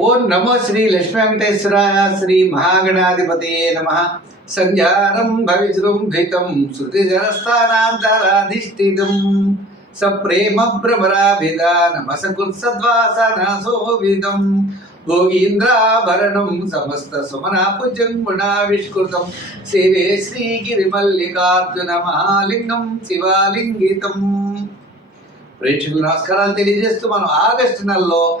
ఓం నమో శ్రీ లక్ష్మీ వెంకటేశ్వరాయ శ్రీ మహాగణాధిపతయే నమ. సంధ్యారం భవిజృంభితం శృతిజరస్థానాంతరాధిష్ఠితం సప్రేమ భ్రమరాభిధానమసకృత్సద్వాసనసోవిదం భోగీంద్రాభరణం సమస్త సుమనాపుజం గుణావిష్కృతం. సేవే శ్రీగిరిమల్లికార్జున మహాలింగం శివాలింగితం. ప్రేక్షకులు నమస్కారాలు తెలియజేస్తూ మనం ఆగస్టు నెలలో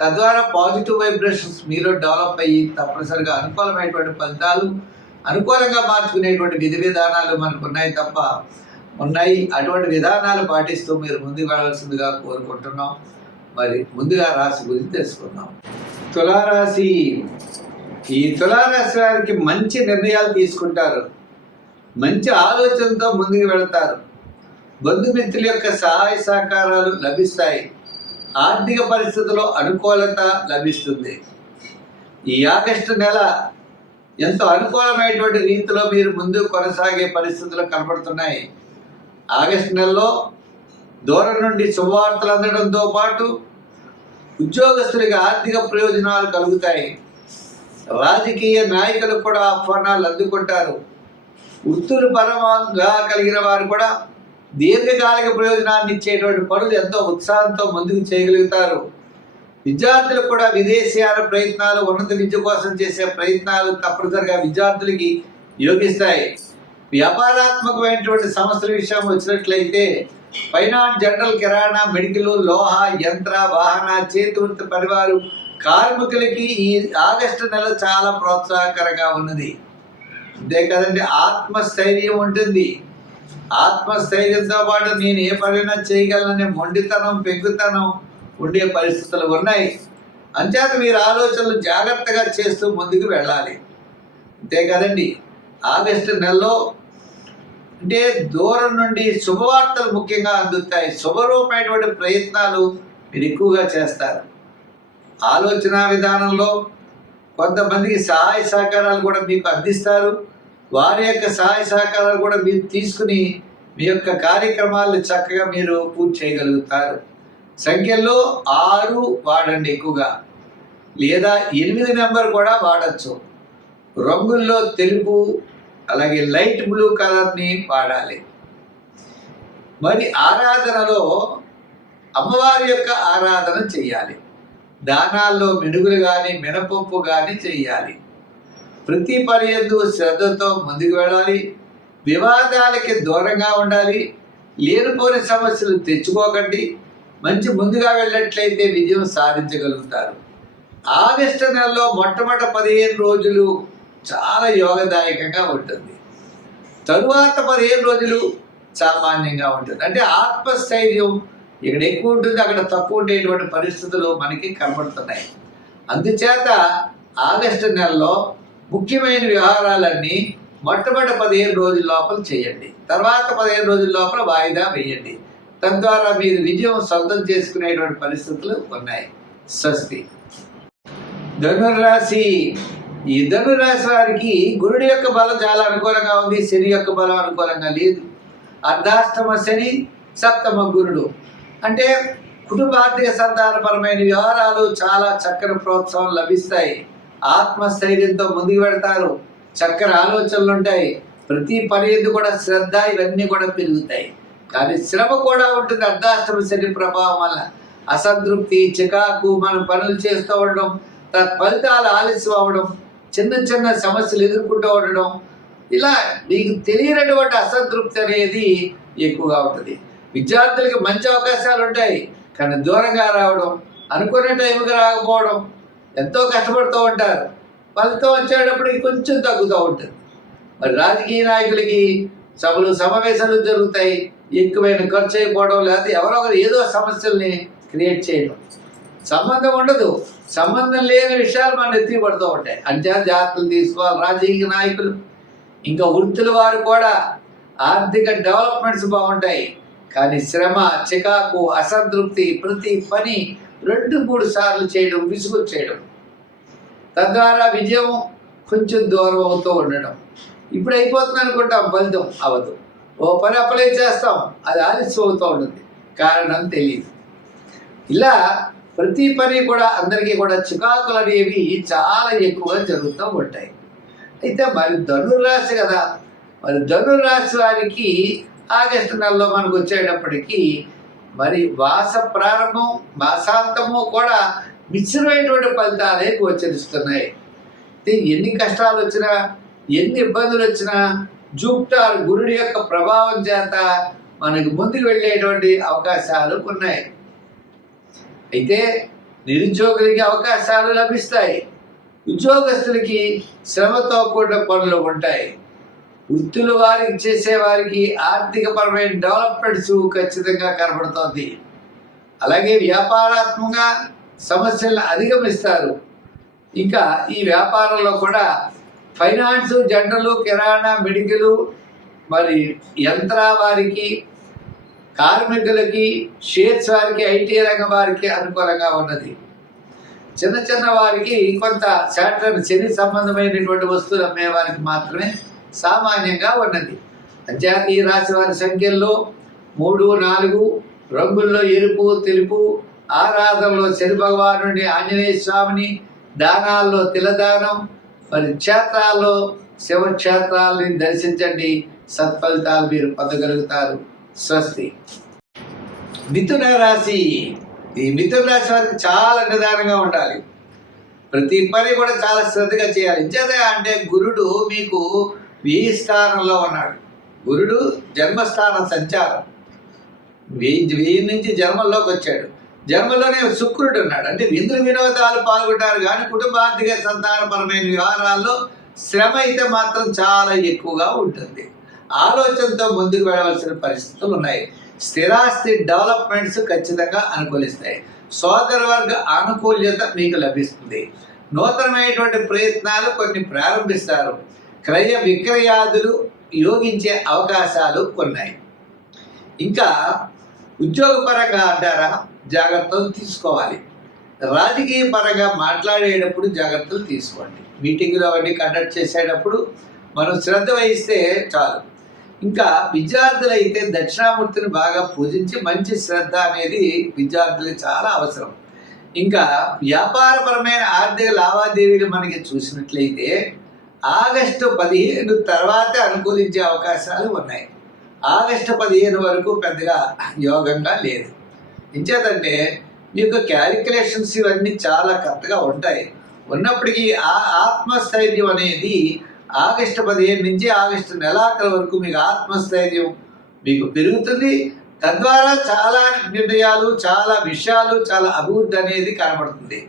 తద్వారా పాజిటివ్ వైబ్రేషన్స్ మీలో డెవలప్ అయ్యి తప్పనిసరిగా అనుకూలమైనటువంటి ఫలితాలు అనుకూలంగా మార్చుకునేటువంటి విధి విధానాలు మనకు ఉన్నాయి తప్ప ఉన్నాయి. అటువంటి విధానాలు పాటిస్తూ మీరు ముందుకు వెళ్ళాల్సిందిగా కోరుకుంటున్నాం. మరి ముందుగా రాశి గురించి తెలుసుకుందాం. తులారాశి. ఈ తులారాశి వారికి మంచి నిర్ణయాలు తీసుకుంటారు. మంచి ఆలోచనతో ముందుకు వెళతారు. బంధుమిత్రుల యొక్క సహాయ సహకారాలు లభిస్తాయి. ఆర్థిక పరిస్థితుల్లో అనుకూలత లభిస్తుంది. ఈ ఆగస్టు నెల ఎంతో అనుకూలమైనటువంటి రీతిలో మీరు ముందు కొనసాగే పరిస్థితులు కనబడుతున్నాయి ఆగస్టు నెలలో దూరం నుండి శుభవార్తలు అందడంతో పాటు ఉద్యోగస్తులకి ఆర్థిక ప్రయోజనాలు కలుగుతాయి. రాజకీయ నాయకులు కూడా ఆహ్వానాలు అందుకుంటారు. వృత్తులు పరమంగా కలిగిన వారు కూడా దీర్ఘకాలిక ప్రయోజనాన్ని ఇచ్చేటువంటి పనులు ఎంతో ఉత్సాహంతో ముందుకు చేయగలుగుతారు. విద్యార్థులు కూడా విదేశీయాల ప్రయత్నాలు ఉన్నత విద్య కోసం చేసే ప్రయత్నాలు తప్పనిసరిగా విద్యార్థులకి యోగిస్తాయి. వ్యాపారాత్మకమైనటువంటి సంస్థల విషయం వచ్చినట్లయితే ఫైనాన్స్ జనరల్ కిరాణా మెడికల్ లోహ యంత్ర వాహన చేతివృత్తి పరివారు కార్మికులకి ఈ ఆగస్టు నెల చాలా ప్రోత్సాహకరంగా ఉన్నది. అంతే కదండి ఆత్మస్థైర్యం ఉంటుంది. ఆత్మస్థైర్యంతో పాటు నేను ఏ పనైనా చేయగలననే మొండితనం పెంకుతనం ఉండే పరిస్థితులు ఉన్నాయి. అంచేత మీరు ఆలోచనలు జాగ్రత్తగా చేస్తూ ముందుకు వెళ్ళాలి. అంతే కదండి. ఆగస్టు నెలలో అంటే దూరం నుండి శుభవార్తలు ముఖ్యంగా అందుతాయి. శుభరూపమైనటువంటి ప్రయత్నాలు మీరు ఎక్కువగా చేస్తారు. ఆలోచన విధానంలో కొంతమందికి సహాయ సహకారాలు కూడా మీకు అందిస్తారు. వారి యొక్క సహాయ సహకారాలు కూడా మీరు తీసుకుని మీ యొక్క కార్యక్రమాలను చక్కగా మీరు పూర్తి చేయగలుగుతారు. సంఖ్యలో ఆరు వాడండి ఎక్కువగా. లేదా ఎనిమిది నెంబర్ కూడా వాడచ్చు. రంగుల్లో తెలుపు అలాగే లైట్ బ్లూ కలర్ని వాడాలి. మరి ఆరాధనలో అమ్మవారి యొక్క ఆరాధన చేయాలి దానాల్లో మినుగులు కానీ మినపప్పు కానీ చేయాలి ప్రతి పని ఎందు శ్రద్ధతో ముందుకు వెళ్ళాలి. వివాదాలకి దూరంగా ఉండాలి. లేనిపోని సమస్యలు తెచ్చుకోకండి. మంచి ముందుగా వెళ్ళినట్లయితే విజయం సాధించగలుగుతారు. ఆగస్టు నెలలో మొట్టమొదటి పదిహేను రోజులు చాలా యోగదాయకంగా ఉంటుంది. తరువాత పదిహేను రోజులు సామాన్యంగా ఉంటుంది. అంటే ఆత్మస్థైర్యం ఇక్కడ ఎక్కువ ఉంటుంది. అక్కడ తక్కువ ఉండేటువంటి పరిస్థితులు మనకి కనబడుతున్నాయి. అందుచేత ఆగస్టు నెలలో ముఖ్యమైన వ్యవహారాలన్నీ మొట్టమొదటి పదిహేను రోజుల లోపల చేయండి. తర్వాత పదిహేను రోజుల లోపల వాయిదా వేయండి. తద్వారా మీరు విజయం సొంతం చేసుకునేటువంటి పరిస్థితులు ఉన్నాయి. స్వస్తి. ధనుర్రాశి. ఈ ధనురాశి వారికి గురుడి యొక్క బలం చాలా అనుకూలంగా ఉంది. శని యొక్క బలం అనుకూలంగా లేదు. అర్ధాష్టమ శని సప్తమ గురుడు. అంటే కుటుంబార్థిక సంతానపరమైన వ్యవహారాలు చాలా చక్కని ప్రోత్సాహం లభిస్తాయి. ఆత్మస్థైర్యంతో ముందుకు పెడతారు చక్కని ఆలోచనలు ఉంటాయి. ప్రతి పని కూడా శ్రద్ధ ఇవన్నీ కూడా పెరుగుతాయి. కానీ శ్రమ కూడా ఉంటుంది. అర్ధాశ్రమ శని ప్రభావం వల్ల. అసంతృప్తి చికాకు మనం పనులు చేస్తూ ఉండడం తత్ఫలితాలు ఆలస్యం అవ్వడం చిన్న చిన్న సమస్యలు ఎదుర్కొంటూ ఉండడం ఇలా మీకు తెలియనటువంటి అసంతృప్తి అనేది ఎక్కువగా ఉంటుంది. విద్యార్థులకి మంచి అవకాశాలు ఉంటాయి. కానీ దూరంగా రావడం అనుకునే టైంకి రాకపోవడం ఎంతో కష్టపడుతూ ఉంటారు. ఫలితం వచ్చేటప్పటికి కొంచెం తగ్గుతూ ఉంటుంది. మరి రాజకీయ నాయకులకి సభలు సమావేశాలు జరుగుతాయి. ఎక్కువైన ఖర్చు అయిపోవడం లేకపోతే ఎవరో ఒకరు ఏదో సమస్యల్ని క్రియేట్ చేయడం. సంబంధం ఉండదు. సంబంధం లేని విషయాలు మన ఎత్తి పడుతూ ఉంటాయి. అంచనా జాగ్రత్తలు తీసుకోవాలి రాజకీయ నాయకులు. ఇంకా వృత్తుల వారు కూడా ఆర్థిక డెవలప్మెంట్స్ బాగుంటాయి. కానీ శ్రమ చికాకు అసంతృప్తి ప్రతి పని రెండు మూడు సార్లు చేయడం విసుగు చేయడం తద్వారా విజయం కొంచెం దూరం అవుతూ ఉండడం. ఇప్పుడు అయిపోతుంది అనుకుంటాం ఫలితం అవ్వదు ఓ పని అప్లై చేస్తాం అది ఆలస్యం అవుతూ ఉంటుంది. కారణం తెలియదు ఇలా ప్రతి పని కూడా అందరికీ కూడా చికాకులు అనేవి చాలా ఎక్కువగా జరుగుతూ ఉంటాయి. అయితే మరి ధనుర్రాశి కదా మరి ధనుర్రాశి వారికి ఆగస్టు నెలలో మనకు వచ్చేటప్పటికీ మరి మాస ప్రారంభం మాసాంతము కూడా మిశ్రమైనటువంటి ఫలితాలే గోచరిస్తున్నాయి. ఎన్ని కష్టాలు వచ్చినా ఎన్ని ఇబ్బందులు వచ్చినా జూప్టార్ గురుడి యొక్క ప్రభావం చేత మనకి ముందుకు వెళ్ళేటువంటి అవకాశాలు ఉన్నాయి. అయితే నిరుద్యోగులకి అవకాశాలు లభిస్తాయి. ఉద్యోగస్తులకి శ్రమతో కూడిన పనులు ఉంటాయి. వృత్తులు వారికి చేసే వారికి ఆర్థికపరమైన డెవలప్మెంట్స్ ఖచ్చితంగా కనబడుతోంది. అలాగే వ్యాపారాత్మకంగా సమస్యలను అధిగమిస్తారు. ఇంకా ఈ వ్యాపారంలో కూడా ఫైనాన్స్ జనరల్ కిరాణా మెడికల్ మరి యంత్ర వారికి కార్మికులకి షేర్స్ వారికి ఐటీ రంగం వారికి అనుకూలంగా ఉన్నది. చిన్న చిన్న వారికి కొంత శాటర్ శని సంబంధమైనటువంటి వస్తువులు అమ్మే వారికి మాత్రమే సామాన్యంగా ఉన్నది. అంచేత ఈ రాశి వారి సంఖ్యల్లో మూడు నాలుగు రంగుల్లో ఎరుపు తెలుపు ఆరాధనలో శని భగవాను ఆంజనేయ స్వామిని దానాల్లో తిలదానం మరి క్షేత్రాల్లో శివక్షేత్రాలని దర్శించండి. సత్ఫలితాలు మీరు పొందగలుగుతారు. స్వస్తి. మిథున రాశి. ఈ మిథున రాశి వారికి చాలా నిదానంగా ఉండాలి. ప్రతి పని కూడా చాలా శ్రద్ధగా చేయాలి. ఇంచేత అంటే గురుడు మీకు వెయ్యి స్థానంలో ఉన్నాడు. గురుడు జన్మస్థాన సంచారం. వెయ్యి వెయ్యి నుంచి జన్మల్లోకి వచ్చాడు. జన్మలోనే శుక్రుడు ఉన్నాడు. అంటే విందు వినోదాలు పాల్గొంటారు కానీ కుటుంబ ఆర్థిక సంతానపరమైన వ్యవహారాల్లో శ్రమ అయితే మాత్రం చాలా ఎక్కువగా ఉంటుంది. ఆలోచనతో ముందుకు వెళ్ళవలసిన పరిస్థితులు ఉన్నాయి. స్థిరాస్తి డెవలప్మెంట్స్ ఖచ్చితంగా అనుకూలిస్తాయి. సోదర వర్గ ఆనుకూల్యత మీకు లభిస్తుంది. నూతనమైనటువంటి ప్రయత్నాలు కొన్ని ప్రారంభిస్తారు. క్రయ విక్రయాదులు యోగించే అవకాశాలు ఉన్నాయి ఇంకా ఉద్యోగపరంగా అంటారా జాగ్రత్తలు తీసుకోవాలి. రాజకీయ పరంగా మాట్లాడేటప్పుడు జాగ్రత్తలు తీసుకోండి. మీటింగులు అవన్నీ కండక్ట్ చేసేటప్పుడు మనం శ్రద్ధ వహిస్తే చాలు. ఇంకా విద్యార్థులు అయితే దక్షిణామూర్తిని బాగా పూజించి మంచి శ్రద్ధ అనేది విద్యార్థులకు చాలా అవసరం. ఇంకా వ్యాపారపరమైన ఆర్థిక లావాదేవీలు మనకి చూసినట్లయితే ఆగస్టు పదిహేను తర్వాతే అనుకూలించే అవకాశాలు ఉన్నాయి. ఆగస్టు పదిహేను వరకు పెద్దగా యోగంగా లేదు. ఇంచేతంటే మీకు క్యాలిక్యులేషన్స్ ఇవన్నీ చాలా కరెక్ట్గా ఉంటాయి. ఉన్నప్పటికీ ఆ ఆత్మస్థైర్యం అనేది ఆగస్టు పదిహేను నుంచి ఆగస్టు నెలాఖరు వరకు మీకు ఆత్మస్థైర్యం మీకు పెరుగుతుంది. తద్వారా చాలా నిర్ణయాలు చాలా విషయాలు చాలా అభివృద్ధి అనేది కనబడుతుంది.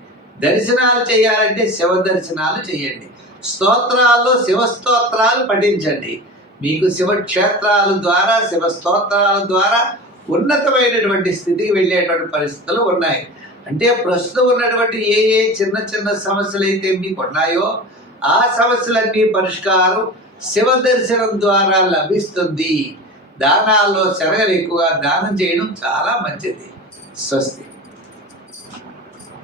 దర్శనాలు చేయాలంటే శివ దర్శనాలు చేయండి. స్తోత్రాల్లో శివ స్తోత్రాలు పఠించండి. మీకు శివక్షేత్రాల ద్వారా శివ స్తోత్రాల ద్వారా ఉన్నతమైనటువంటి స్థితికి వెళ్ళేటువంటి పరిస్థితులు ఉన్నాయి. అంటే ప్రస్తుతం ఉన్నటువంటి ఏ ఏ చిన్న చిన్న సమస్యలు అయితే మీకు ఉన్నాయో ఆ సమస్యలన్నీ పరిష్కారం శివ దర్శనం ద్వారా లభిస్తుంది. దానాల్లో శనగలు ఎక్కువగా దానం చేయడం చాలా మంచిది. స్వస్తి.